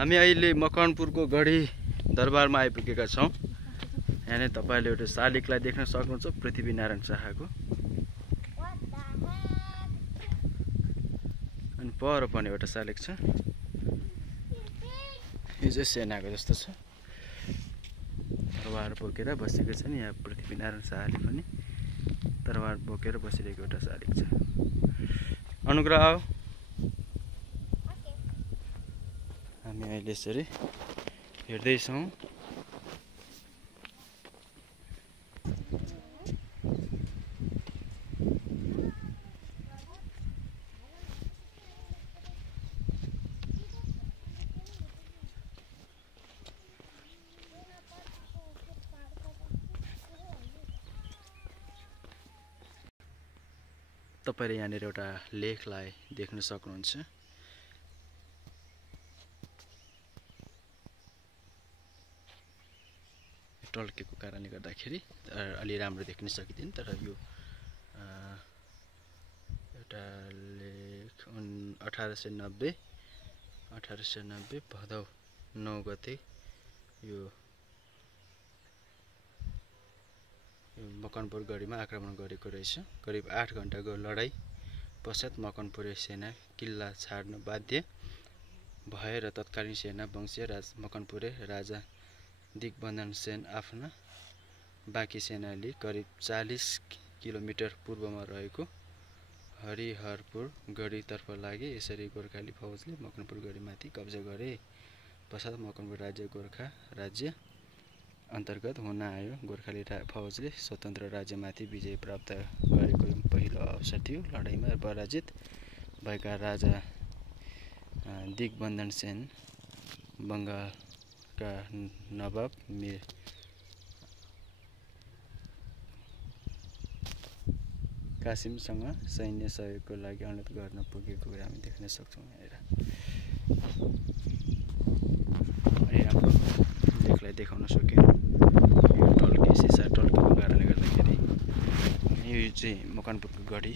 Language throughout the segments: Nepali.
हामी अहिले मकवानपुरको गढी दरबारमा आइपुगेका छौं। यहाँ तपाईले एउटा शालिगलाई देख्न सक्नुहुन्छ, पृथ्वीनारायण शाहको। अनि पर पनि एउटा शालिग छ। यो चाहिँ सेनाको जस्तो छ। तरवार बोकेर बसेको छ नि यहाँ पृथ्वीनारायण शाहले पनि तरवार बोकेर बसिरहेको एउटा शालिग छ। अनुग्रह आओ। हामी अहिले यसरी हेर्दैछौँ। तपाईले यहाँनिर एउटा लेखलाई देख्न सक्नुहुन्छ। टल्केको कारणले गर्दाखेरि अलि राम्रो देख्न सकिँदैन, तर यो एउटा लेख 1890 भदौ 9 गते यो मकवानपुर गढीमा आक्रमण गरेको रहेछ। करिब 8 घण्टाको लडाईँ पश्चात मकवानपुरे सेना किल्ला छाड्न बाध्य भए र तत्कालीन सेना वंशीय मकवानपुरे राजा दिग्बन्धन सेन आफ्ना बाँकी सेनाले करिब 40 किलोमिटर पूर्वमा रहेको हरिहरपुर गढीतर्फ लागे। यसरी गोर्खाली फौजले मकवानपुर गढीमाथि कब्जा गरे। पश्चात मकवानपुर राज्य गोर्खा राज्य अन्तर्गत हुन आयो। गोर्खाली फौजले स्वतन्त्र राज्यमाथि विजय प्राप्त गरेको पहिलो अवसर थियो। लडाईँमा पराजित भएका राजा दिग्बन्धन सेन बङ्गालका नवाब मिर कासिमसँग सैन्य सहयोगको लागि अनुरोध गर्न पुगेको कुरा हामी देख्न सक्छौँ। अहिले हाम्रो लेखलाई देखाउन सक्यो। यो टल्के सिसा टल्केको कारणले गर्दाखेरि यो चाहिँ मकवानपुरको गढी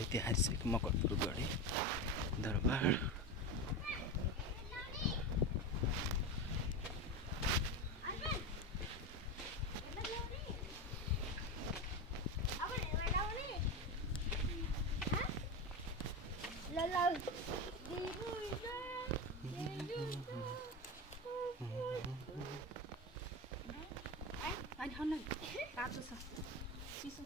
ऐतिहासिक मकवानपुर गढी दरबार। काँचो छ चिसो